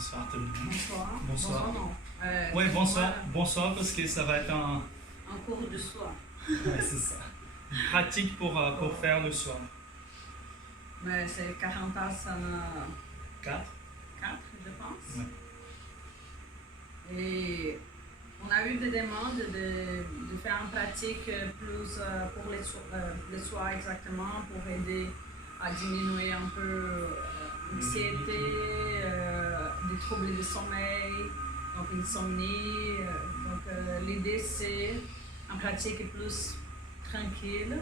Bonsoir tout le monde. Bonsoir. Bonsoir. Non. Oui, bonsoir. Bonsoir parce que ça va être un cours de soir. Ouais, c'est ça. Une pratique pour faire le soir. Mais c'est 40 ans, ça en a 4. 4, je pense. Ouais. Et on a eu des demandes de faire une pratique plus pour les soirs exactement, pour aider à diminuer un peu l'anxiété, des troubles de sommeil, donc l'insomnie. L'idée c'est une pratique plus tranquille,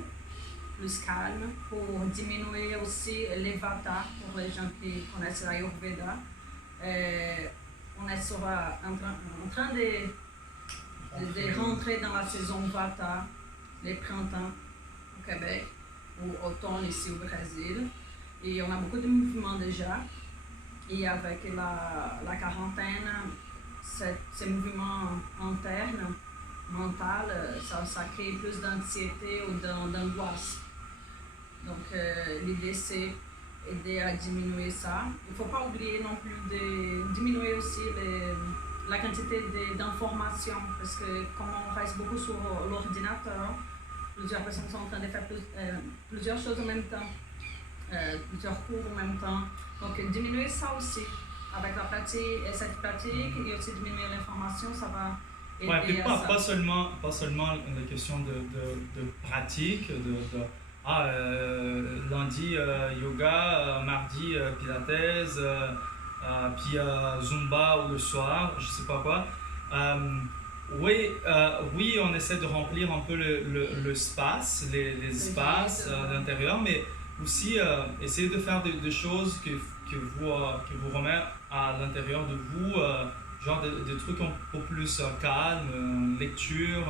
plus calme, pour diminuer aussi les vata, pour les gens qui connaissent l'Ayurveda. On est en train de rentrer dans la saison vata, les printemps au Québec, ou automne ici au Brésil. Et on a beaucoup de mouvements déjà. Et avec la quarantaine, ces mouvements internes, mentaux, ça crée plus d'anxiété ou d'angoisse. Donc l'idée c'est aider à diminuer ça. Il ne faut pas oublier non plus de diminuer aussi la quantité d'informations, parce que comme on reste beaucoup sur l'ordinateur, plusieurs personnes sont en train de faire plusieurs choses en même temps, plusieurs cours en même temps. Donc diminuer ça aussi avec la pratique, et cette pratique, et aussi diminuer l'information, ça va aider ouais, à ça. Pas seulement la question de pratique, lundi yoga, mardi pilates, puis Zumba ou le soir, je sais pas quoi. Oui, on essaie de remplir un peu l'espace, les espaces à l'intérieur, mais aussi essayer de faire des choses que vous remettent à l'intérieur de vous, genre des trucs un peu plus calmes, lecture,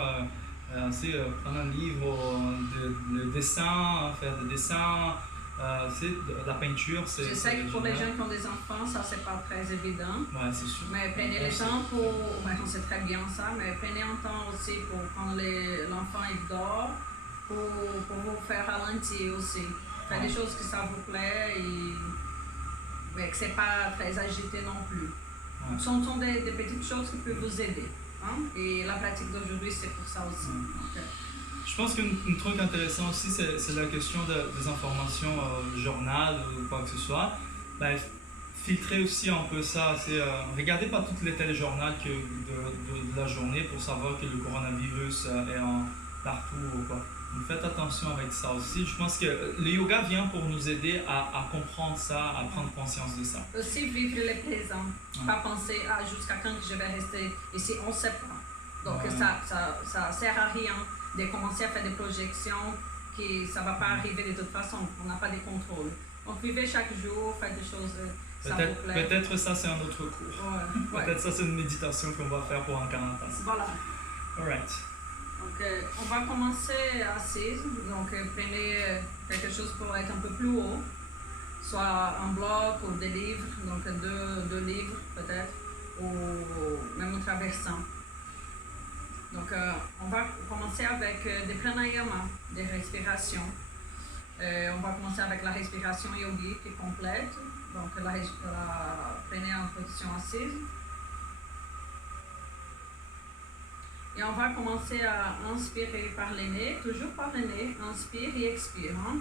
prendre un livre de dessin, faire des dessins, de la peinture. Je sais que pour les gens qui ont des enfants, ça c'est pas très évident. Ouais, c'est sûr. Mais prenez le temps pour, on sait très bien ça, mais prenez un temps aussi pour quand l'enfant il dort, pour vous faire ralentir aussi. Faire des choses que ça vous plaît mais que c'est pas très agité non plus. Ouais. Ce sont des petites choses qui peuvent vous aider. Hein? Et la pratique d'aujourd'hui, c'est pour ça aussi. Ouais. Je pense qu'un truc intéressant aussi, c'est la question des informations journal ou quoi que ce soit. Ben, filtrer aussi un peu ça. Regardez pas toutes les téléjournaux de la journée pour savoir que le coronavirus est partout ou quoi. Donc faites attention avec ça aussi. Je pense que le yoga vient pour nous aider à comprendre ça, à prendre conscience de ça. Aussi vivre le présent. Pas penser jusqu'à quand je vais rester ici, on ne sait pas. Donc ça sert à rien de commencer à faire des projections que ça ne va pas arriver de toute façon. On n'a pas de contrôle. Donc vivez chaque jour, faites des choses, ça vous plaît. Peut-être ça c'est un autre cours. Ouais. Peut-être ça c'est une méditation qu'on va faire pour un 40 ans. Voilà. Alright. Donc on va commencer assise. Donc prenez quelque chose pour être un peu plus haut. Soit un bloc ou des livres, donc deux livres peut-être, ou même en traversant. Donc on va commencer avec des pranayama, des respirations. On va commencer avec la respiration yogique complète. Donc prenez en position assise. Et on va commencer à inspirer par le nez, toujours par le nez, inspire et expire. Hein?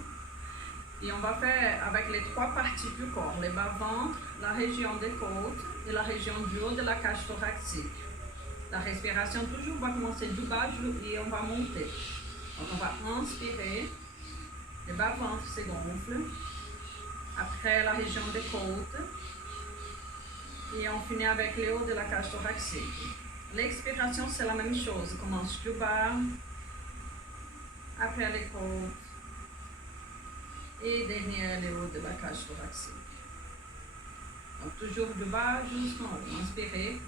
Et on va faire avec les 3 parties du corps, le bas-ventre, la région des côtes et la région du haut de la cage thoracique. La respiration toujours va commencer du bas et on va monter. Donc on va inspirer, le bas-ventre se gonfle, après la région des côtes et on finit avec le haut de la cage thoracique. L'expiration c'est la même chose, on commence du bas, après les côtes, et derrière le haut de la cage thoracique. Donc toujours du bas jusqu'en haut. Inspirez,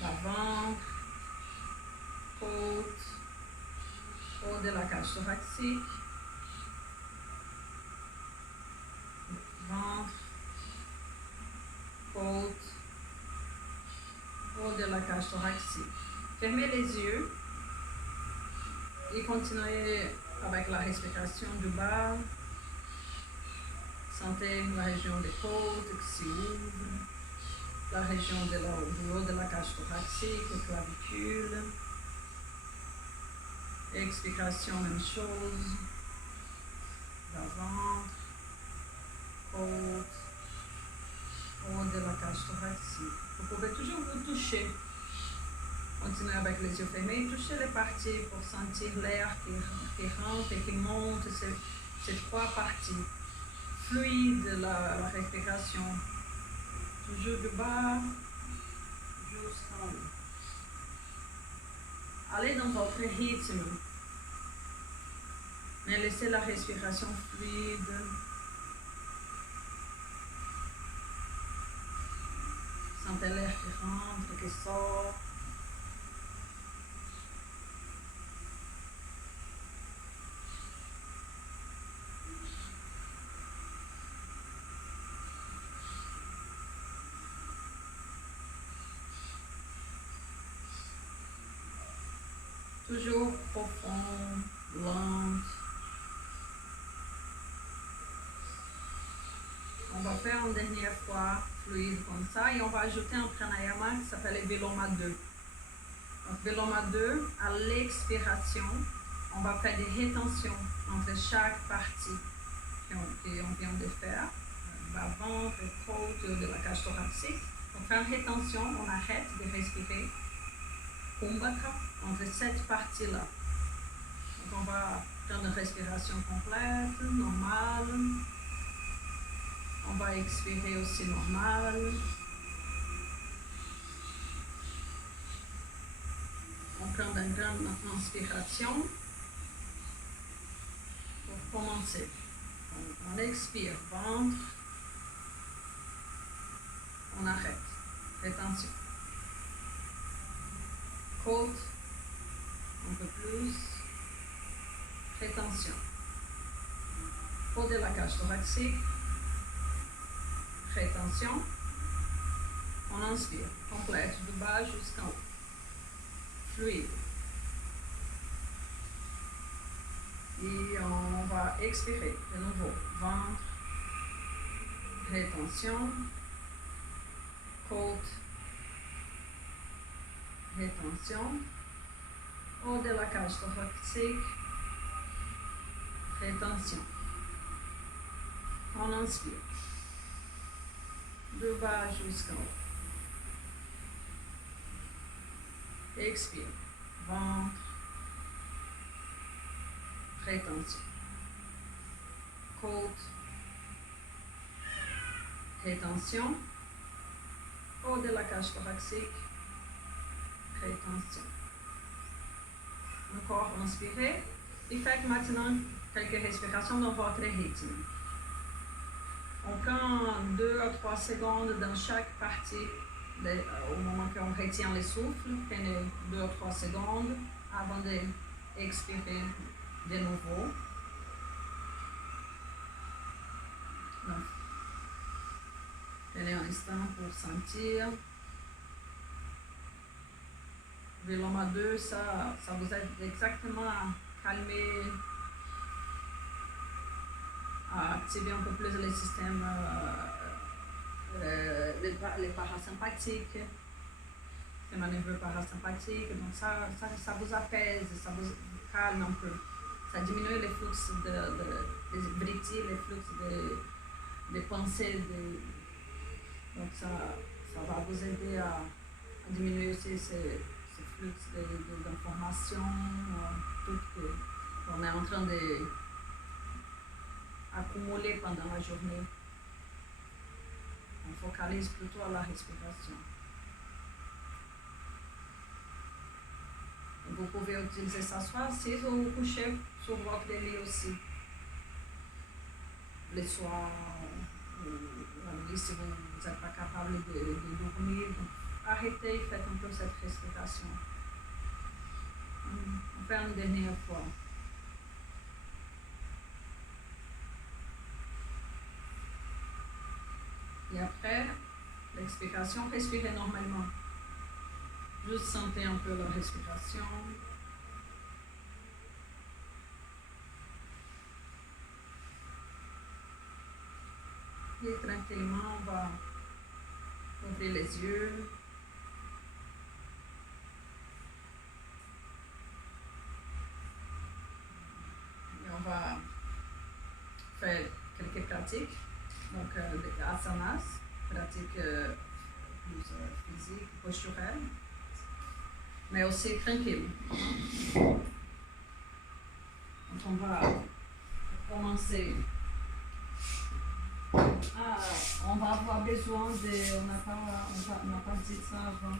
ventre, côte, haut de la cage thoracique, ventre, côte, haut de la cage thoracique. Fermez les yeux et continuez avec la respiration du bas. Sentez la région des côtes qui s'ouvre, la région du haut de la cage thoracique, les clavicules. Expiration, même chose. Le ventre, côte, haut de la cage thoracique. Vous pouvez toujours vous toucher. Continuez avec les yeux fermés, touchez les parties pour sentir l'air qui rentre et qui monte, ces trois parties. Fluide la respiration. Toujours du bas jusqu'en haut. Allez dans votre rythme, mais laissez la respiration fluide. Sentez l'air qui rentre, qui sort. Toujours profond, lente. On va faire une dernière fois fluide comme ça et on va ajouter un pranayama qui s'appelle Viloma 2. Donc Viloma 2, à l'expiration, on va faire des rétentions entre chaque partie qu'on vient de faire. Bas-ventre, côte de la cage thoracique. On fait une rétention, on arrête de respirer. Kumbhaka, entre cette partie-là. Donc on va prendre une respiration complète, normale. On va expirer aussi normal. On prend une grande inspiration pour commencer. On expire, ventre. On arrête. Rétention. Côte, un peu plus, rétention. Haut de la cage thoracique, rétention. On inspire, complète, du bas jusqu'en haut. Fluide. Et on va expirer de nouveau. Ventre, rétention, côte, rétention, haut de la cage thoracique, rétention. On inspire, du bas jusqu'en haut. Expire, ventre, rétention, côte, rétention, haut de la cage thoracique, rétention. Encore inspirez et faites maintenant quelques respirations dans votre rythme. On prend 2 à 3 secondes dans chaque partie au moment qu'on retient le souffle. Prenez 2 à 3 secondes avant d'expirer de nouveau. Donc, prenez un instant pour sentir. Viloma 2, ça vous aide exactement à calmer, à activer un peu plus le système, les parasympathiques, le système nerveux parasympathique. Donc ça vous apaise, ça vous calme un peu. Ça diminue les flux des vrittis, les flux de pensées. Donc ça va vous aider à diminuer aussi ces flux d'informations, tout qu'on est en train d'accumuler pendant la journée. On focalise plutôt à la respiration. Vous pouvez utiliser s'asseoir assise ou coucher sur votre lit aussi. Le soir, la nuit, si vous n'êtes pas capable de dormir, donc arrêtez et faites un peu cette respiration. On fait une dernière fois. Et après l'expiration, respirez normalement. Juste sentez un peu la respiration. Et tranquillement, on va Ouvrez les yeux. Et on va faire quelques pratiques. Donc, des asanas, pratiques plus physiques, posturelles, mais aussi tranquilles. Donc, on va commencer. On va avoir besoin de. On n'a pas dit ça avant.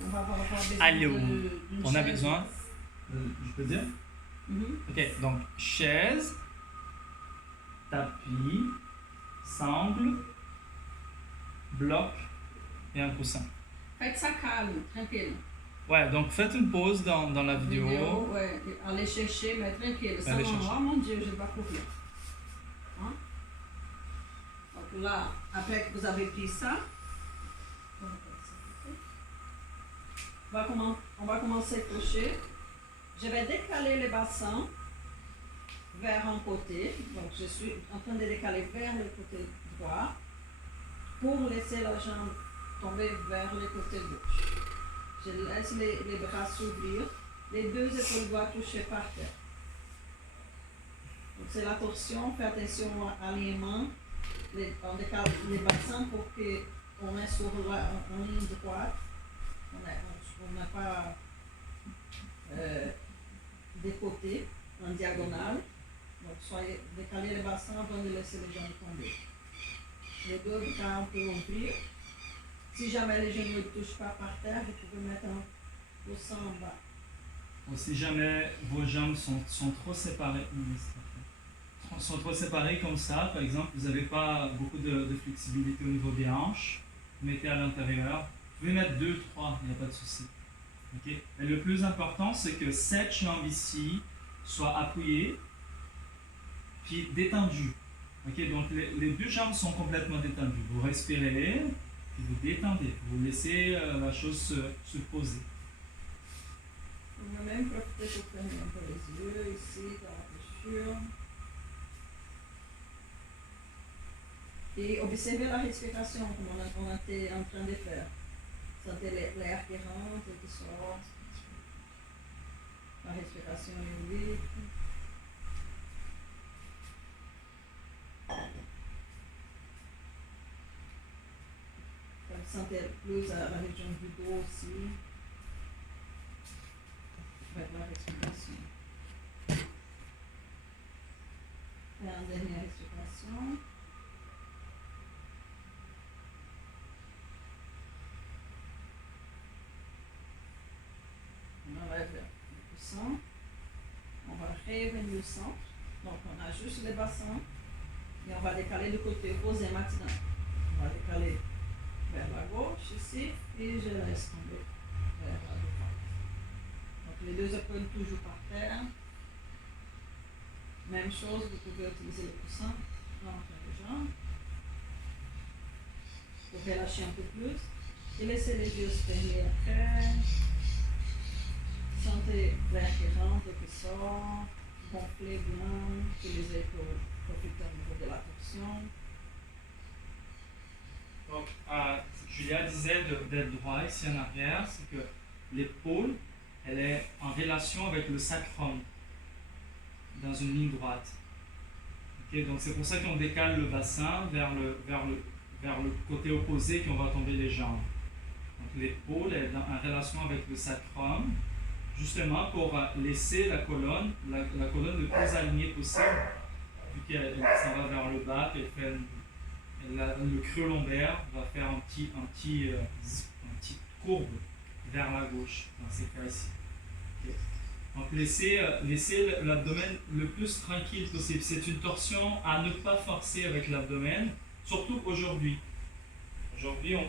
On va avoir besoin Allô, d'une on a chaise. besoin, je peux dire? Ok, donc chaise, tapis, sangle, bloc et un coussin. Faites ça calme, tranquille. Ouais, donc faites une pause dans la vidéo. Ouais, allez chercher, mais tranquille. Allez Sans chercher. oh mon Dieu, je vais courir. Hein? Donc là, après que vous avez pris ça, on va commencer à coucher. Je vais décaler le bassin vers un côté. Donc je suis en train de décaler vers le côté droit pour laisser la jambe tomber vers le côté gauche. Je laisse les bras s'ouvrir. Les deux épaules doivent toucher par terre. Donc c'est la torsion. Faites attention à l'alignement. On décale les bassins pour qu'on est sur en ligne droite. On n'a pas des côtés en diagonale. Donc soyez décalez les bassins avant de laisser les jambes tomber. Les deux bras on peut ouvrir. Si jamais les genoux ne touchent pas par terre, vous pouvez mettre un coussin en bas. Si jamais vos jambes sont trop séparées, comme ça, par exemple, vous n'avez pas beaucoup de flexibilité au niveau des hanches, vous mettez à l'intérieur. Vous pouvez mettre 2, 3, il n'y a pas de souci. Okay? Mais le plus important, c'est que cette jambe ici soit appuyée, puis détendue. Okay? Donc les deux jambes sont complètement détendues. Vous respirez, puis vous détendez. Vous laissez la chose se poser. On va même profiter pour fermer un peu les yeux ici, dans la posture. Et observez la respiration, comme on était en train de faire. Sentez l'air qui rentre et qui sort. La respiration est vite. Sentez plus la région du dos aussi. Avec la respiration. Et une dernière respiration. On enlève le coussin. On va revenir au centre. Donc on ajuste les bassins. Et on va décaler du côté opposé maintenant. On va décaler vers la gauche ici. Et je laisse tomber vers la droite. Donc les deux épaules toujours par terre. Même chose, vous pouvez utiliser le coussin entre les jambes. Pour relâcher un peu plus. Et laissez les yeux se fermer après. Sentez l'air qui rentre et qui sort. Gonflez bien. Utilisez pour profiter au niveau de la torsion. Donc, Julia disait d'être droit ici en arrière, c'est que l'épaule, elle est en relation avec le sacrum, dans une ligne droite. Okay, donc c'est pour ça qu'on décale le bassin vers le côté opposé qu'on va tomber les jambes. Donc l'épaule est en relation avec le sacrum, justement pour laisser la colonne le plus alignée possible, vu qu'elle s'en va vers le bas, puis elle fait le creux lombaire va faire un petit courbe vers la gauche dans ces cas ici. Okay. Donc laissez l'abdomen le plus tranquille possible. C'est une torsion à ne pas forcer avec l'abdomen, surtout aujourd'hui. Aujourd'hui, on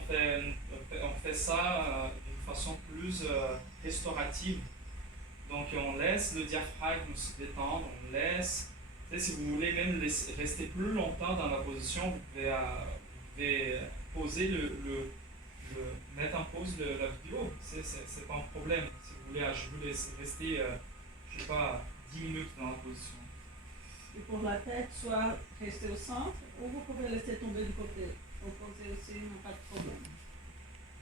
fait ça d'une façon plus restaurative. Donc on laisse le diaphragme se détendre, on laisse. Si vous voulez même rester plus longtemps dans la position, vous pouvez poser mettre en pause la vidéo. C'est pas un problème. Si vous voulez rester, je sais pas, 10 minutes dans la position. Et pour la tête, soit rester au centre, ou vous pouvez laisser tomber du côté opposé aussi, non pas de problème.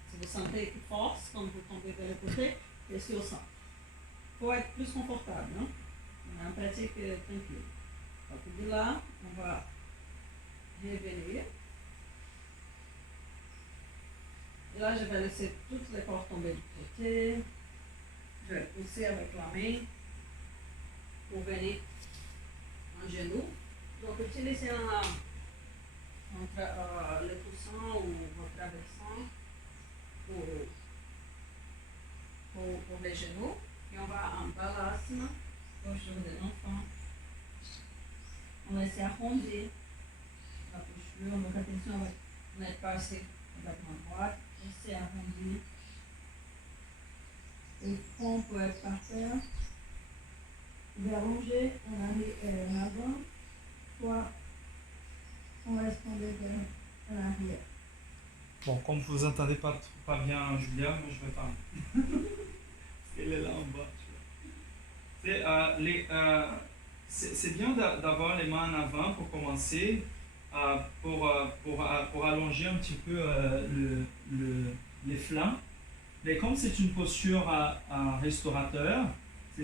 Si vous sentez force quand vous tombez vers le côté, qu'est-ce qu'on sent? Il faut être plus confortable, hein? On est en pratique tranquille. Donc de là, on va revenir. Et là, je vais laisser toutes les cordes tomber du côté. Je vais pousser avec la main pour venir en genou. Donc, utilisez le coussin ou votre traversant pour les genoux. Et on va en balasana, posture de l'enfant. On laisse arrondir la posture. Donc, attention, on est passé avec ma droite. Laissez arrondir. Le front peut être par terre. Vous pouvez allonger en avant, soit on laisse tomber en arrière. Bon, comme vous entendez pas bien Julia, moi je vais parler. Elle est là en bas, tu vois. C'est bien d'avoir les mains en avant pour commencer, pour allonger un petit peu les flancs. Mais comme c'est une posture à restaurateur,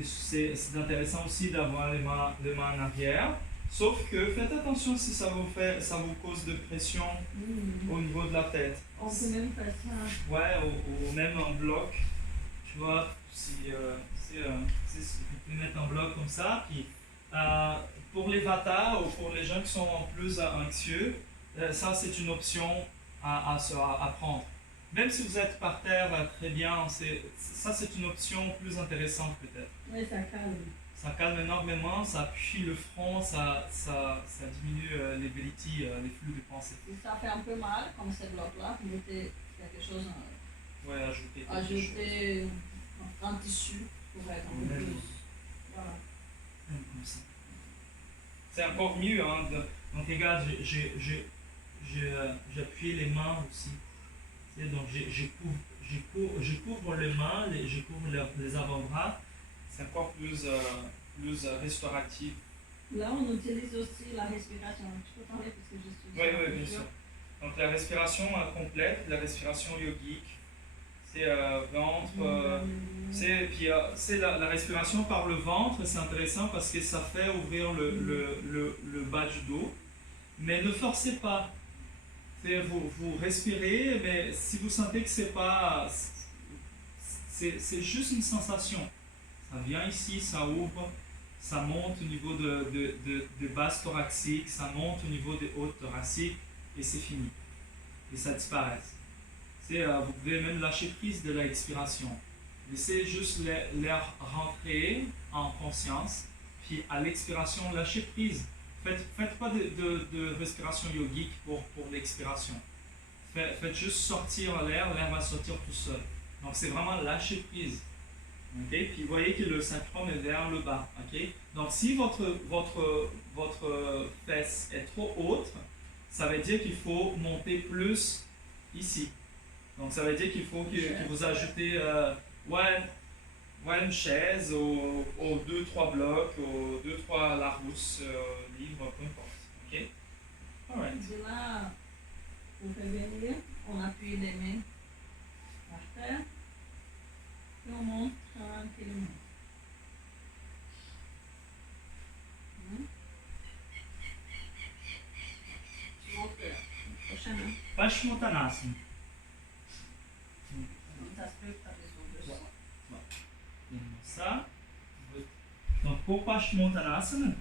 c'est intéressant aussi d'avoir les mains en arrière. Sauf que faites attention si ça vous cause de pression au niveau de la tête. On peut même faire ça. Ouais, ou même en bloc. Tu vois, si vous pouvez mettre en bloc comme ça. Puis, pour les vata ou pour les gens qui sont en plus anxieux, ça c'est une option à prendre. Même si vous êtes par terre très bien, ça c'est une option plus intéressante peut-être. Oui, ça calme. Ça calme énormément, ça appuie le front, ça diminue les velléités, les flux de pensée. Si ça fait un peu mal, comme ce bloc-là, vous mettez quelque chose Ouais, ajouter un tissu pour être un peu plus. Voilà. Comme ça. C'est encore mieux, hein. Donc regarde, j'ai appuyé les mains aussi. Et donc je couvre les mains, je couvre les avant-bras. C'est encore plus restauratif. Là, on utilise aussi la respiration. Je peux parler parce que je suis. Oui, bien sûr. Donc la respiration complète, la respiration yogique, c'est ventre. C'est la respiration par le ventre, c'est intéressant parce que ça fait ouvrir le bas du dos. Mais ne forcez pas. Vous respirez, mais si vous sentez que c'est pas. C'est juste une sensation. Ça vient ici, ça ouvre, ça monte au niveau de base thoracique, ça monte au niveau des hautes thoraciques, et c'est fini. Et ça disparaît. Vous pouvez même lâcher prise de l'expiration. Laissez juste l'air rentrer en conscience, puis à l'expiration, lâchez prise. Faites pas de respiration yogique pour l'expiration. Faites juste sortir l'air va sortir tout seul. Donc c'est vraiment lâcher prise. Okay? Puis vous voyez que le sacrum est vers le bas. Okay? Donc si votre fesse est trop haute, ça veut dire qu'il faut monter plus ici. Donc ça veut dire qu'il faut que vous ajoutez une chaise ou 2-3 blocs, ou 2-3 Larousse, livres, peu importe. Ok? Alright. De là, pour revenir, on appuie les mains par terre et on monte tranquillement. Tu montes prochainement. Paschimottanasana. Ça se peut que tu as besoin de ça. Ça. Donc pour Paschimottanasana,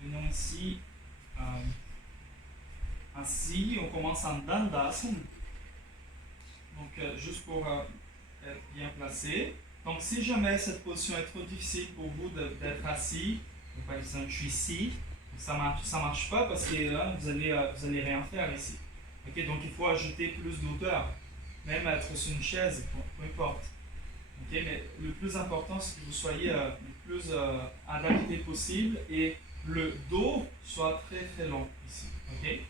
venons ici assis, on commence en Dandasana. Donc juste pour être bien placé. Donc si jamais cette position est trop difficile pour vous d'être assis, par exemple je suis ici, ça marche pas parce que là vous allez rien faire ici. Okay, donc il faut ajouter plus d'auteur, même être sur une chaise, peu importe. Okay, mais le plus important c'est que vous soyez le plus adapté possible et le dos soit très très long ici. Okay?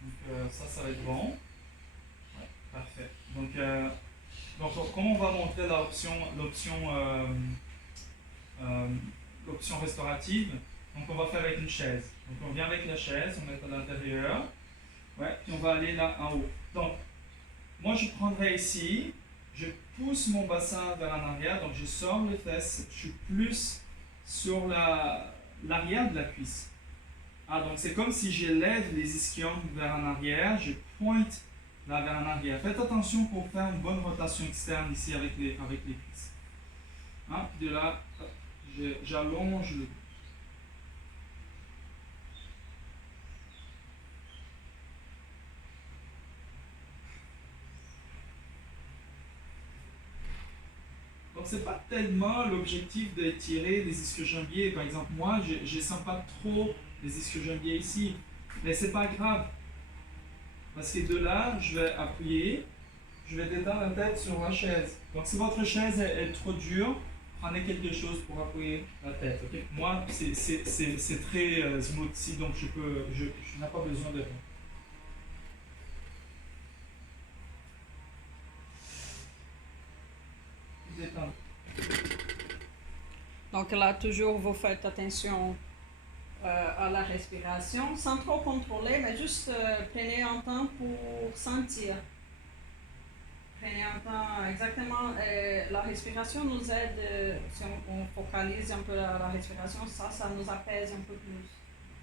Donc ça va être bon. Ouais, parfait. Donc comme on va montrer l'option restaurative, donc on va faire avec une chaise. Donc on vient avec la chaise, on met à l'intérieur, ouais, puis on va aller là en haut. Donc moi je prendrais ici, je pousse mon bassin vers en arrière, donc je sors les fesses, je suis plus sur l'arrière de la cuisse. Ah, donc c'est comme si je lève les ischions vers en arrière, je pointe là vers en arrière. Faites attention pour faire une bonne rotation externe ici avec les cuisses. Hein, puis de là, j'allonge le dos. Donc c'est pas tellement l'objectif d'étirer les ischio-jambiers. Par exemple, moi, je ne sens pas trop les ischio-jambiers ici. Mais c'est pas grave. Parce que de là, je vais appuyer, je vais détendre la tête sur la chaise. Donc si votre chaise est trop dure, prenez quelque chose pour appuyer la tête. Okay? Moi, c'est très smooth ici, donc je n'ai pas besoin de rien. Détendre. Donc là, toujours, vous faites attention à la respiration, sans trop contrôler, mais juste prenez un temps pour sentir. Prenez un temps exactement. La respiration nous aide, si on focalise un peu la respiration, ça nous apaise un peu plus.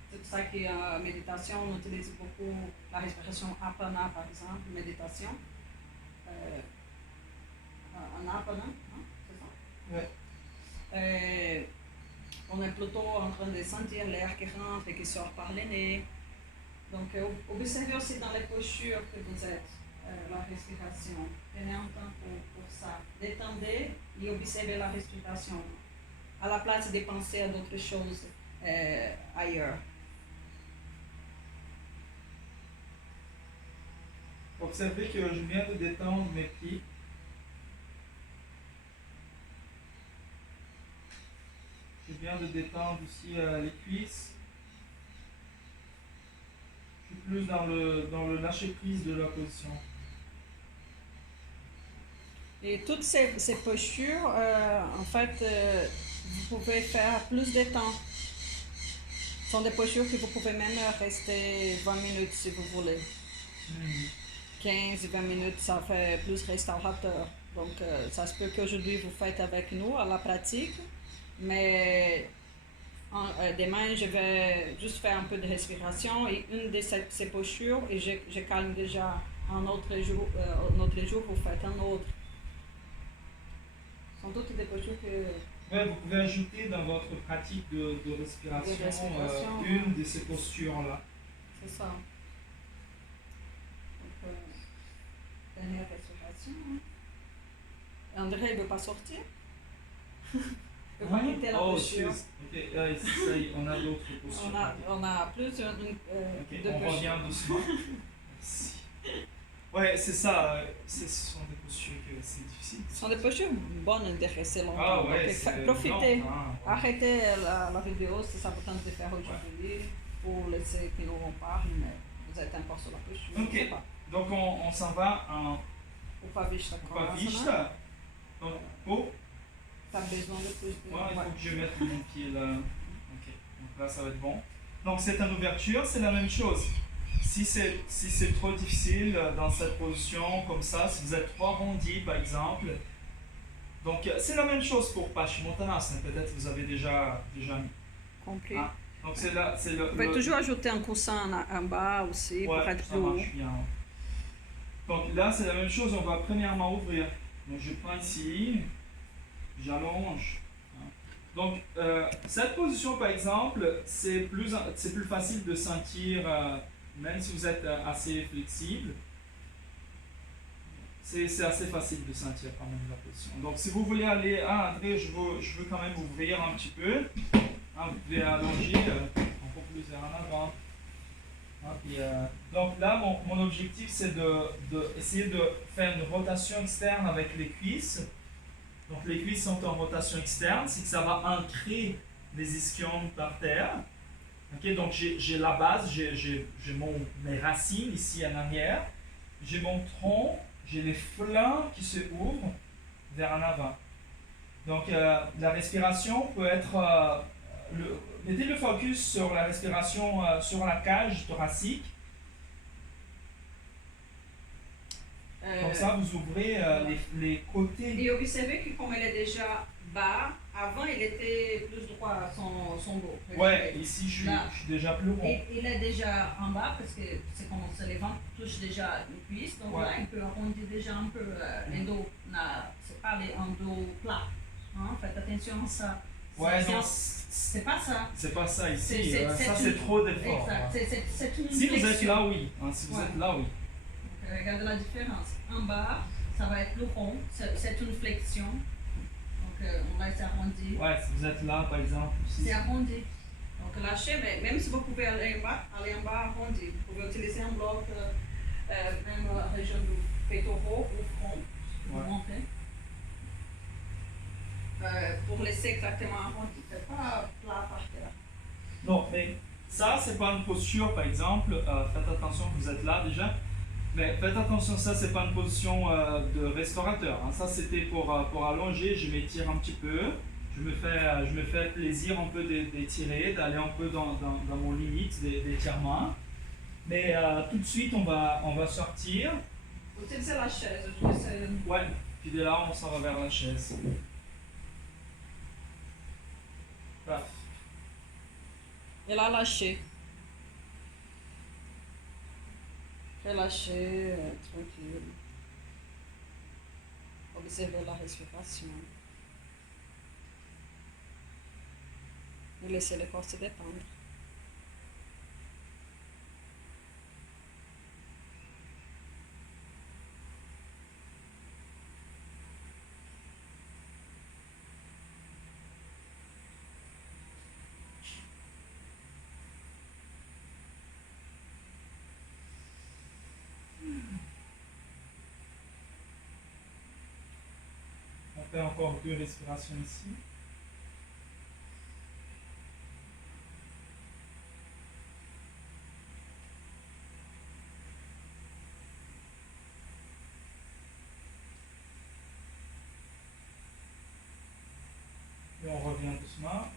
C'est pour ça qu'en méditation, on utilise beaucoup la respiration apana, par exemple, méditation. En apana, hein, c'est ça? Ouais. On est plutôt en train de sentir l'air qui rentre et qui sort par le nez. Donc, observez aussi dans les postures que vous êtes, la respiration. Prenez un temps pour ça. Détendez et observez la respiration, à la place de penser à d'autres choses ailleurs. Observez que je viens de détendre mes pieds. Je viens de détendre ici les cuisses. Je suis plus dans le lâcher-prise de la position. Et toutes ces postures, en fait, vous pouvez faire plus de temps. Ce sont des postures que vous pouvez même rester 20 minutes si vous voulez. 15-20 minutes, ça fait plus restaurateur. Donc, ça se peut qu'aujourd'hui vous faites avec nous à la pratique. Mais demain, je vais juste faire un peu de respiration et une de ces postures et je calme déjà un autre jour, vous faites un autre. Ce sont toutes des postures que... Ouais, vous pouvez ajouter dans votre pratique de respiration, une de ces postures-là. C'est ça. Donc, dernière respiration. André, il ne veut pas sortir? Il veut pas quitter la posture. Ok, ça y est, on a d'autres postures. On a plus de on revient doucement. Merci. Ouais, c'est ça. Ce sont des postures que c'est difficile. Ce sont des postures bonnes de rester longtemps. Ah ouais, donc, profitez. Arrêtez la vidéo si ça vous tente de faire aujourd'hui pour laisser que nous on parle, mais vous êtes encore sur la posture. Ok, donc on s'en va en Upavishta. Donc, oh. T'as besoin de plus de... Ouais, il faut que je mette mon pied là. Ok, donc là ça va être bon. Donc c'est une ouverture, c'est la même chose. Si c'est trop difficile dans cette position comme ça, si vous êtes trop arrondi par exemple, donc c'est la même chose pour Paschimottanasana, peut-être vous avez déjà mis. Compris. Ah, donc c'est là, vous pouvez toujours ajouter un coussin en bas aussi pour être plus haut. Bien. Donc là c'est la même chose, on va premièrement ouvrir. Donc je prends ici, j'allonge. Donc cette position par exemple, c'est plus facile de sentir, même si vous êtes assez flexible, c'est assez facile de sentir quand même la position. Donc si vous voulez aller, André, je veux quand même ouvrir un petit peu. Vous pouvez allonger un peu plus vers en avant. Donc là, mon objectif c'est d'essayer de faire une rotation externe avec les cuisses. Donc les cuisses sont en rotation externe, c'est que ça va ancrer les ischions par terre. Okay, donc j'ai la base, j'ai mes racines ici en arrière, j'ai mon tronc, j'ai les flancs qui se ouvrent vers en avant. Donc la respiration peut être, mettez le focus sur la respiration sur la cage thoracique. Donc ça, vous ouvrez les côtés. Et observez que comme elle est déjà bas, avant il était plus droit son dos. Ouais, ici je suis déjà plus rond. Et il est déjà en bas parce que c'est comme les ventres touchent déjà les cuisses, donc Ouais. là il peut arrondir déjà un peu le dos. C'est pas un dos plat. Hein? Faites attention à ça. Ouais, non, c'est pas ça. C'est pas ça ici. C'est Ça c'est trop d'effort. Exact. C'est une Si vous êtes flexion. là, oui. Hein, si vous êtes là, oui. Donc, regardez la différence. En bas, ça va être le rond. C'est une flexion. Donc on laisse arrondir. Ouais, si vous êtes là, par exemple. Ici. C'est arrondi. Donc lâchez, mais même si vous pouvez aller en bas arrondi. Vous pouvez utiliser un bloc, même la région du pectoral ou front, vous montez. Pour laisser exactement arrondi. C'est pas plat par terre. Non, mais ça, c'est pas une posture, par exemple. Faites attention, vous êtes là déjà. Mais faites attention, ça, c'est pas une position de restaurateur. Hein. Ça, c'était pour allonger. Je m'étire un petit peu. Je me fais plaisir un peu d'étirer, d'aller un peu dans mon limite d'étirement. Mais tout de suite, on va sortir. Utilisez la chaise. Ouais, puis de là, on s'en va vers la chaise. Voilà. Et là, lâchez. Relâchez, tranquille. Observez la respiration. Et laissez le corps se détendre. On fait encore 2 respirations ici. Et on revient doucement.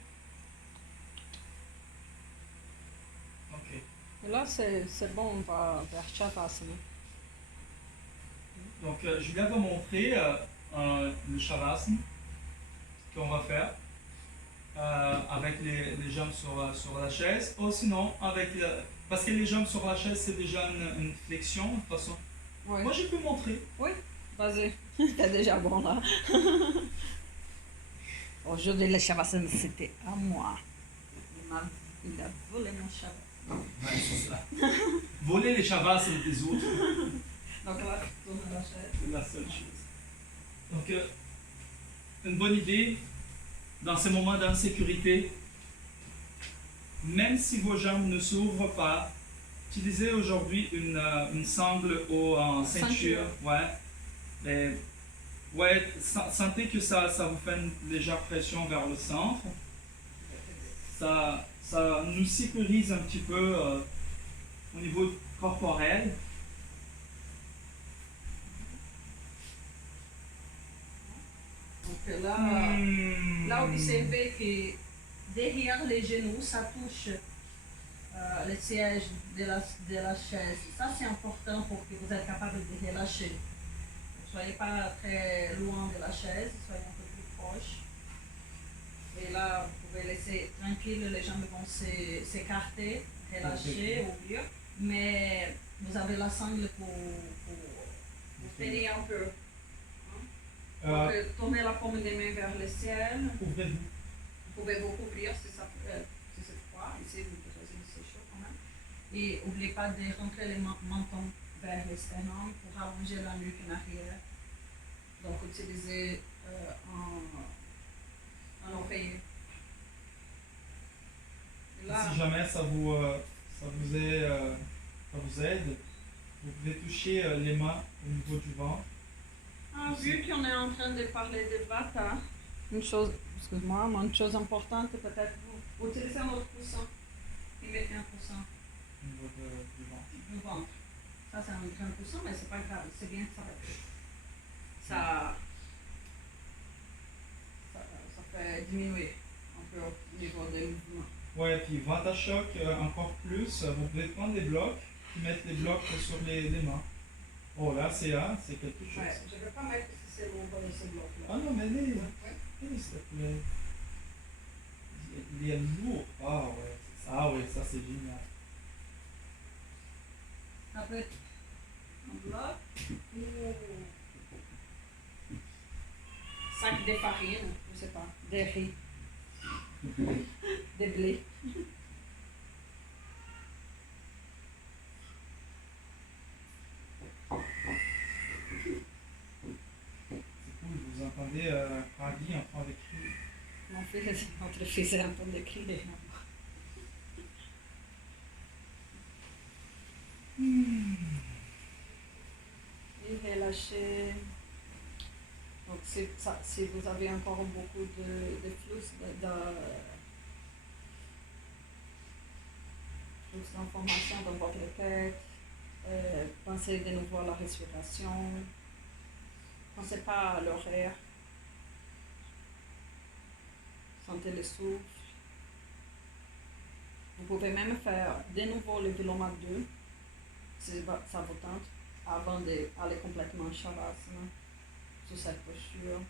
Ok. Et là, c'est bon, on va vers Shavasana. Donc, je viens de montrer le Shavasana qu'on va faire avec les jambes sur la chaise, ou sinon parce que les jambes sur la chaise c'est déjà une flexion de toute façon. Oui. Moi je peux montrer. Oui, vas-y. C'est déjà bon là. Aujourd'hui, le Shavasana, c'était à moi. Il a volé mon Shavasana. Ouais, c'est ça. Voler les Shavasana des autres, Donc là, tu tournes la chaise. c'est la seule chose. Donc, une bonne idée dans ces moments d'insécurité, même si vos jambes ne s'ouvrent pas, utilisez aujourd'hui une sangle ou en ceinture. Ouais. Mais, ouais, sentez que ça vous fait une légère pression vers le centre. Ça nous sécurise un petit peu au niveau corporel. Donc là, observez que derrière les genoux, ça touche le siège de la chaise. Ça, c'est important pour que vous êtes capable de relâcher. Ne soyez pas très loin de la chaise, soyez un peu plus proche. Et là, vous pouvez laisser tranquille, les jambes vont s'écarter, relâcher, ouvrir. Mais vous avez la sangle pour tenir un peu. Donc, tournez la paume des mains vers le ciel. Ouvrez-vous. Vous pouvez vous couvrir si c'est froid. Ici, vous choisissez c'est chaud quand même. Et n'oubliez pas de rentrer les mentons vers le sternum pour allonger la nuque en arrière. Donc, utilisez un oreiller. Et là, Si jamais ça vous aide, vous pouvez toucher les mains au niveau du ventre. vu qu'on est en train de parler de Vata, une chose importante, peut-être vous utilisez un autre coussin et mettez un coussin Au niveau du ventre. du ventre. Ça, c'est un grand coussin, mais c'est pas grave, c'est bien que ça fait diminuer un peu au niveau des mouvements. Ouais, puis Vata Choc encore plus, vous pouvez prendre des blocs et mettre les blocs sur les mains. Oh là, c'est quelque chose. Ouais, je ne vais pas mettre ce bloc-là. Ah non, mais allez, Ouais. allez, s'il te plaît. Il est lourd. Ah ouais, c'est ça. Ah ouais, ça c'est génial. Après, un bloc ou sac de farine, je ne sais pas, des riz, des blés. C'est cool, vous entendez Ravi en train d'écrire. Notre fils est en train d'écrire. Et relâchez. Donc, si vous avez encore beaucoup de flux d'informations dans votre tête, pensez de nouveau à la respiration. Pensez pas à l'horaire. Sentez le souffle. Vous pouvez même faire de nouveau le Viloma 2, si ça vous tente, avant d'aller complètement en Shavasana, sur cette posture.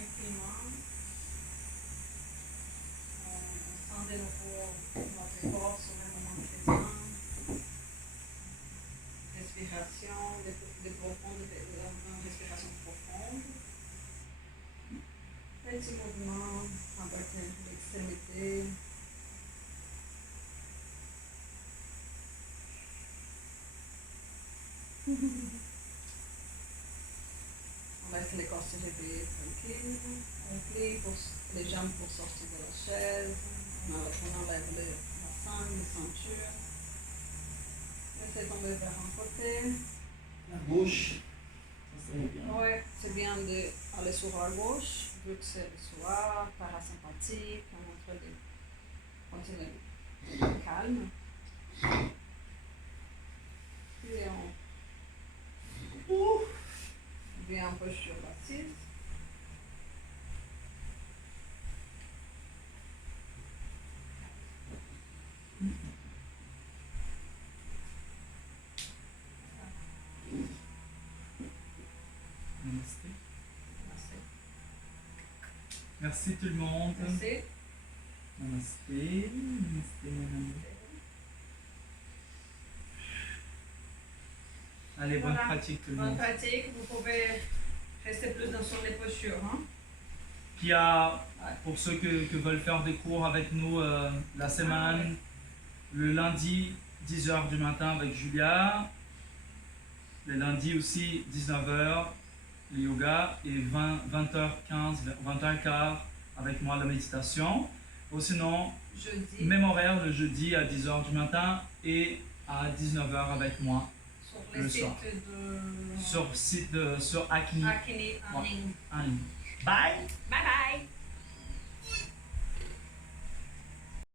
Tranquillement, on sent de nouveau notre corps sur le moment présent. Respiration, une respiration profonde. Petit mouvement avec l'extrémité. On laisse les corps se réveiller tranquille. On plie les jambes pour sortir de la chaise. On enlève la sangle, la ceinture. Laissez tomber vers un côté. La gauche, ça serait bien. Ouais, c'est bien d'aller sur la gauche, vu que c'est le soir, parasympathique, on est en train de continuer calme. Puis on vient un peu sur l'assise. Namasté. Merci tout le monde. Merci. Namasté. Namasté, mon ami. Allez, bonne Voilà. pratique tout le Bonne monde. pratique, vous pouvez rester plus dans son les postures. Hein? Puis il y a, pour ceux que veulent faire des cours avec nous la semaine, le lundi 10h du matin avec Julia, le lundi aussi 19h le yoga et 20h15, 20h15 avec moi la méditation. Ou sinon, Jeudi, même horaire le jeudi à 10h du matin et à 19h avec moi sur le les sites soir. de sur Acne Akini en ligne. en ligne. Bye! Bye bye!